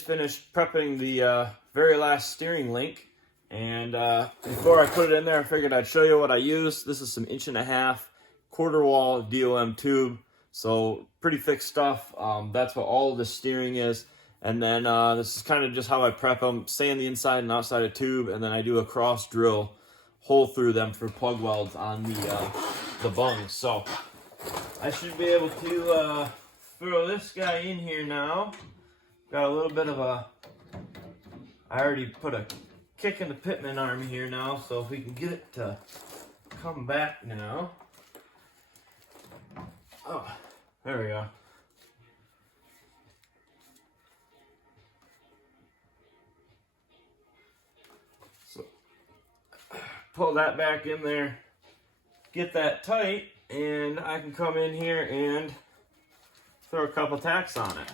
just finished prepping the very last steering link, and before I put it in there, I figured I'd show you what I used. This is some 1.5" quarter wall DOM tube, so pretty thick stuff. That's what all of the steering is. And then this is kind of just how I prep them: sand the inside and outside of tube, and then I do a cross drill hole through them for plug welds on the bungs. So I should be able to throw this guy in here now. Got a little bit of I already put a kick in the pitman arm here now, so if we can get it to come back now. Oh, there we go. So pull that back in there, get that tight, and I can come in here and throw a couple tacks on it.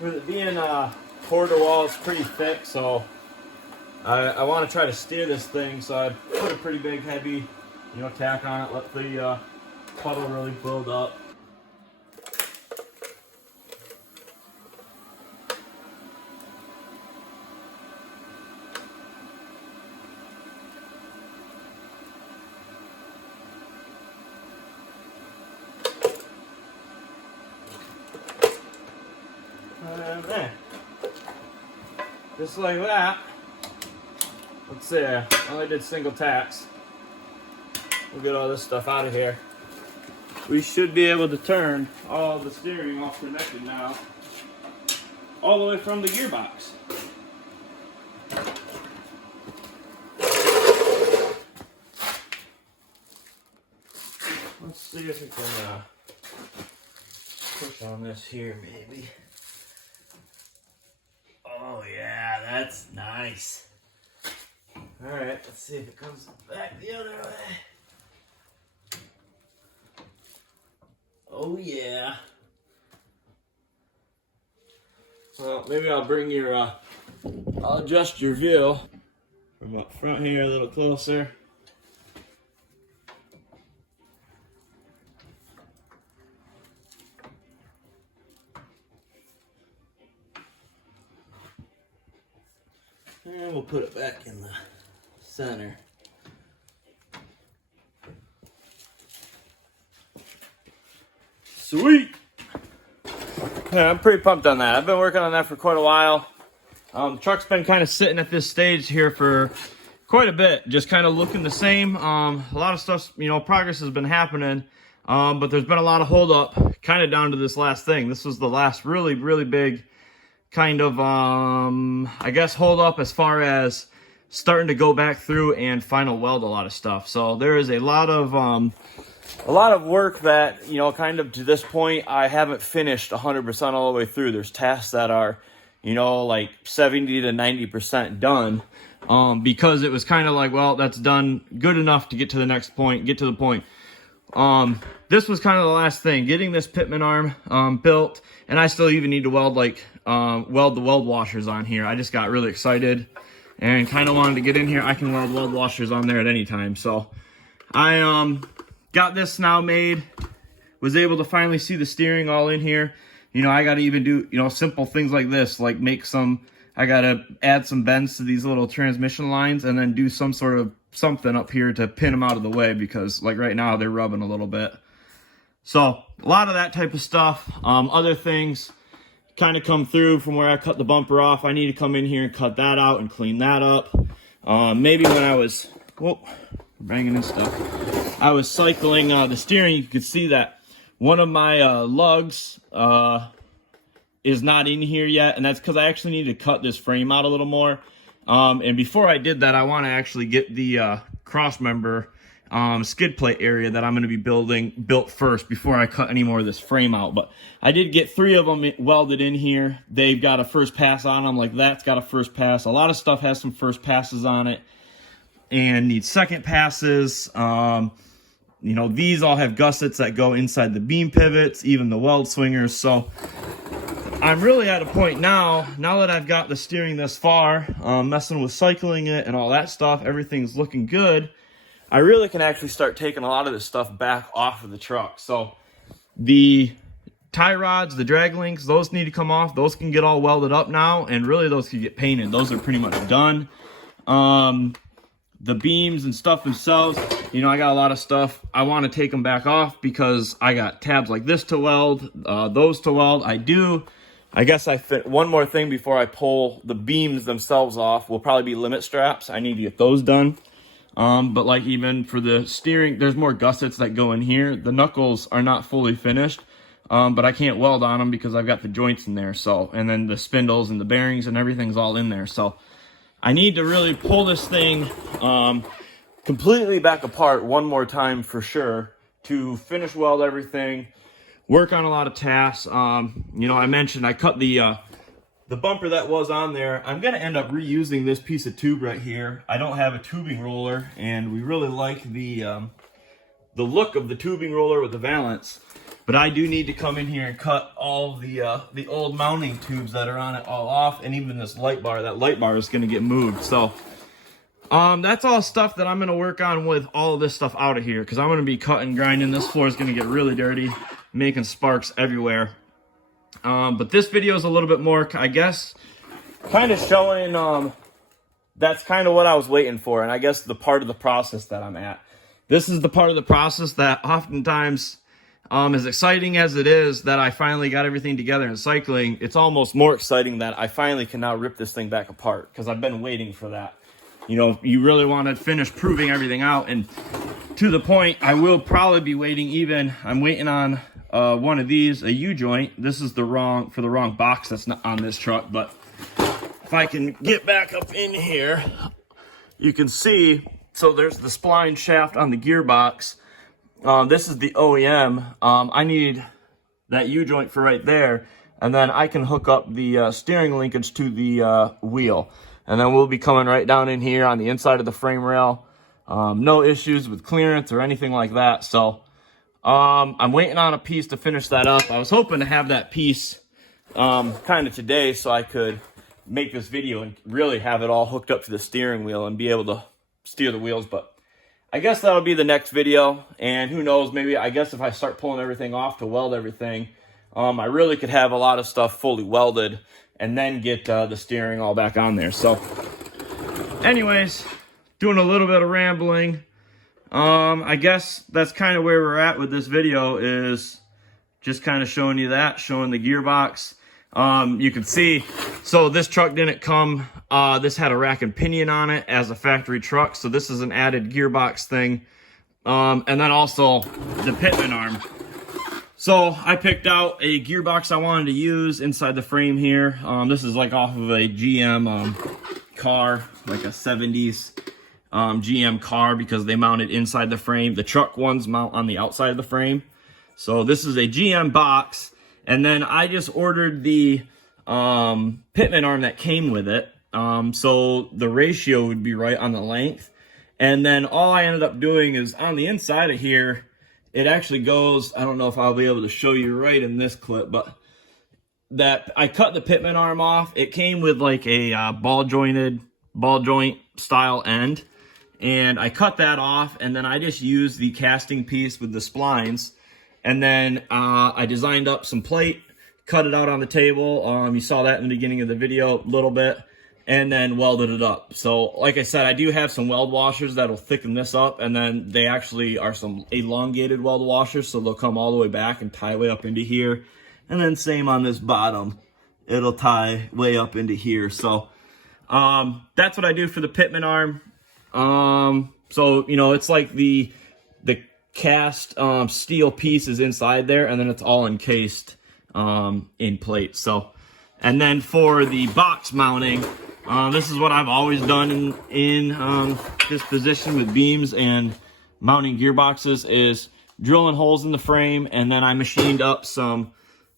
With it being quarter wall, it's pretty thick, so I want to try to steer this thing. So I put a pretty big, heavy, tack on it. Let the puddle really build up. And there. Just like that. Let's see, I only did single tacks. We'll get all this stuff out of here. We should be able to turn all the steering off connected now, all the way from the gearbox. Let's see if we can push on this here, maybe. Oh yeah, that's nice. All right, let's see if it comes back the other way. Oh yeah. So maybe I'll bring your, I'll adjust your view from up front here a little closer. And we'll put it back in the center. Sweet! Yeah, I'm pretty pumped on that. I've been working on that for quite a while. The truck's been kind of sitting at this stage here for quite a bit, just kind of looking the same. A lot of stuff, progress has been happening, but there's been a lot of holdup, kind of down to this last thing. This was the last really, really big kind of, I guess, hold up as far as starting to go back through and final weld a lot of stuff. So there is a lot of work that, kind of to this point, I haven't finished 100% all the way through. There's tasks that are, like 70 to 90% done, because it was kind of like, well, that's done good enough to get to the next point, get to the point. This was kind of the last thing, getting this pitman arm built, and I still even need to weld weld the weld washers on here. I just got really excited and kind of wanted to get in here. I can weld washers on there at any time. So I got this now made, was able to finally see the steering all in here. I got to even do, simple things like this, like I got to add some bends to these little transmission lines and then do some sort of something up here to pin them out of the way, because like right now they're rubbing a little bit. So a lot of that type of stuff. Other things kind of come through from where I cut the bumper off. I need to come in here and cut that out and clean that up. Maybe when I was, banging in stuff, I was cycling the steering, you could see that one of my lugs is not in here yet, and that's because I actually need to cut this frame out a little more. And before I did that, I want to actually get the cross member skid plate area that I'm going to be built first before I cut any more of this frame out. But I did get 3 of them welded in here. They've got a first pass on them, like that's got a first pass. A lot of stuff has some first passes on it and needs second passes. You know, these all have gussets that go inside the beam pivots, even the weld swingers. So I'm really at a point now that I've got the steering this far, messing with cycling it and all that stuff, everything's looking good. I really can actually start taking a lot of this stuff back off of the truck. So the tie rods, the drag links, those need to come off. Those can get all welded up now, and really those can get painted. Those are pretty much done. The beams and stuff themselves, you know, I got a lot of stuff. I want to take them back off because I got tabs like this to weld, those to weld. I guess I fit one more thing before I pull the beams themselves off. Will probably be limit straps. I need to get those done. But like even for the steering, there's more gussets that go in here. The knuckles are not fully finished, but I can't weld on them because I've got the joints in there. So, and then the spindles and the bearings and everything's all in there. So I need to really pull this thing completely back apart one more time for sure to finish weld everything, work on a lot of tasks. You know, I mentioned I cut the bumper that was on there. I'm going to end up reusing this piece of tube right here. I don't have a tubing roller, and we really like the look of the tubing roller with the valance. But I do need to come in here and cut all the old mounting tubes that are on it all off, and even this light bar. That light bar is going to get moved. So that's all stuff that I'm going to work on with all of this stuff out of here, because I'm going to be cutting, grinding. This floor is going to get really dirty, making sparks everywhere. But this video is a little bit more, I guess, kind of showing that's kind of what I was waiting for, and I guess the part of the process that I'm at. This is the part of the process that oftentimes, as exciting as it is that I finally got everything together in cycling, it's almost more exciting that I finally can now rip this thing back apart, because I've been waiting for that. You know, you really want to finish proving everything out, and to the point, I will probably be waiting even, I'm waiting on one of these, a U-joint. This is for the wrong box that's not on this truck, but if I can get back up in here, you can see, so there's the spline shaft on the gearbox. This is the OEM. I need that U-joint for right there, and then I can hook up the steering linkage to the wheel, and then we'll be coming right down in here on the inside of the frame rail. No issues with clearance or anything like that. So I'm waiting on a piece to finish that up. I was hoping to have that piece kind of today so I could make this video and really have it all hooked up to the steering wheel and be able to steer the wheels, but I guess that'll be the next video. And who knows, maybe, I guess if I start pulling everything off to weld everything, I really could have a lot of stuff fully welded and then get the steering all back on there. So anyways, doing a little bit of rambling. I guess that's kind of where we're at with this video, is just kind of showing you that, showing the gearbox. You can see, so this truck didn't come, this had a rack and pinion on it as a factory truck, so this is an added gearbox thing. And then also the pitman arm. So I picked out a gearbox I wanted to use inside the frame here. This is like off of a GM car, like a 70s GM car, because they mount it inside the frame. The truck ones mount on the outside of the frame. So this is a GM box, and then I just ordered the pitman arm that came with it. So the ratio would be right on the length. And then all I ended up doing is on the inside of here, it actually goes, I don't know if I'll be able to show you right in this clip, but that I cut the pitman arm off. It came with like a ball joint style end, and I cut that off, and then I just used the casting piece with the splines, and then I designed up some plate, cut it out on the table. You saw that in the beginning of the video a little bit, and then welded it up. So like I said, I do have some weld washers that'll thicken this up, and then they actually are some elongated weld washers, so they'll come all the way back and tie way up into here. And then same on this bottom, it'll tie way up into here. So that's what I do for the pitman arm. So, you know, it's like the cast steel piece is inside there, and then it's all encased in plate. So, and then for the box mounting, This is what I've always done in this position with beams and mounting gearboxes, is drilling holes in the frame, and then I machined up some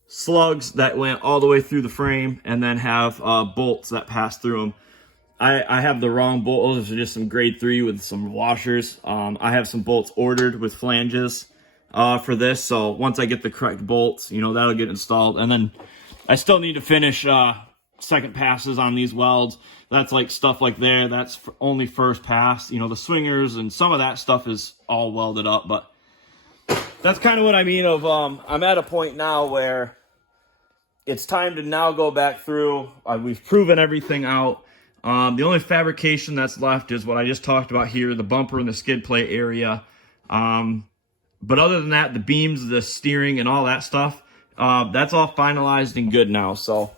slugs that went all the way through the frame, and then have bolts that pass through them. I have the wrong bolts. Those are just some grade 3 with some washers. I have some bolts ordered with flanges for this, so once I get the correct bolts, you know, that'll get installed. And then I still need to finish second passes on these welds. That's like stuff like there, that's only first pass. You know, the swingers and some of that stuff is all welded up, but that's kind of what I mean of I'm at a point now where it's time to now go back through. We've proven everything out. The only fabrication that's left is what I just talked about here, the bumper and the skid plate area. But other than that, the beams, the steering, and all that stuff, that's all finalized and good now. So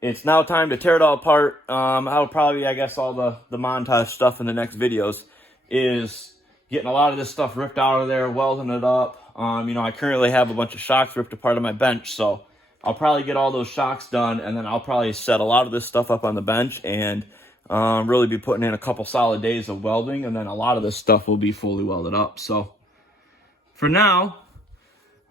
it's now time to tear it all apart. I'll probably, I guess, all the montage stuff in the next videos is getting a lot of this stuff ripped out of there, welding it up. You know, I currently have a bunch of shocks ripped apart on my bench, so I'll probably get all those shocks done, and then I'll probably set a lot of this stuff up on the bench and really be putting in a couple solid days of welding, and then a lot of this stuff will be fully welded up. So for now,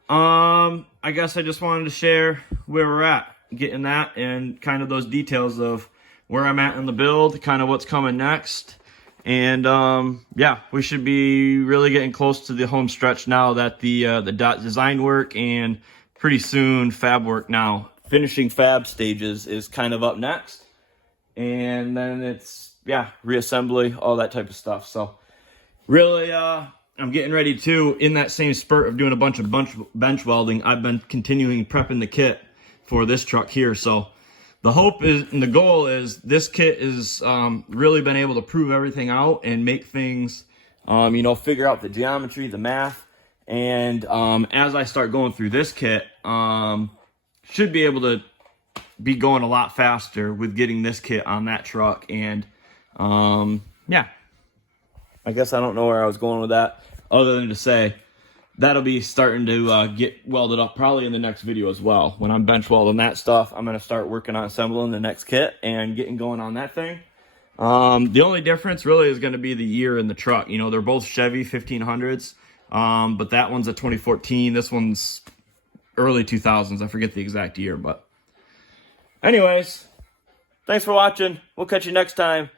I guess I just wanted to share where we're at, getting that and kind of those details of where I'm at in the build, kind of what's coming next. And yeah, we should be really getting close to the home stretch now that the design work and pretty soon fab work now. Finishing fab stages is kind of up next. And then it's, yeah, reassembly, all that type of stuff. So really, I'm getting ready to, in that same spurt of doing a bunch of bench welding, I've been continuing prepping the kit for this truck here. So the hope is, and the goal is, this kit is really been able to prove everything out and make things, you know, figure out the geometry, the math. And as I start going through this kit, should be able to be going a lot faster with getting this kit on that truck. And yeah, I guess I don't know where I was going with that, other than to say that'll be starting to get welded up probably in the next video as well. When I'm bench welding that stuff, I'm going to start working on assembling the next kit and getting going on that thing. The only difference really is going to be the year in the truck. You know, they're both Chevy 1500s, but that one's a 2014. This one's early 2000s. I forget the exact year, but anyways, thanks for watching. We'll catch you next time.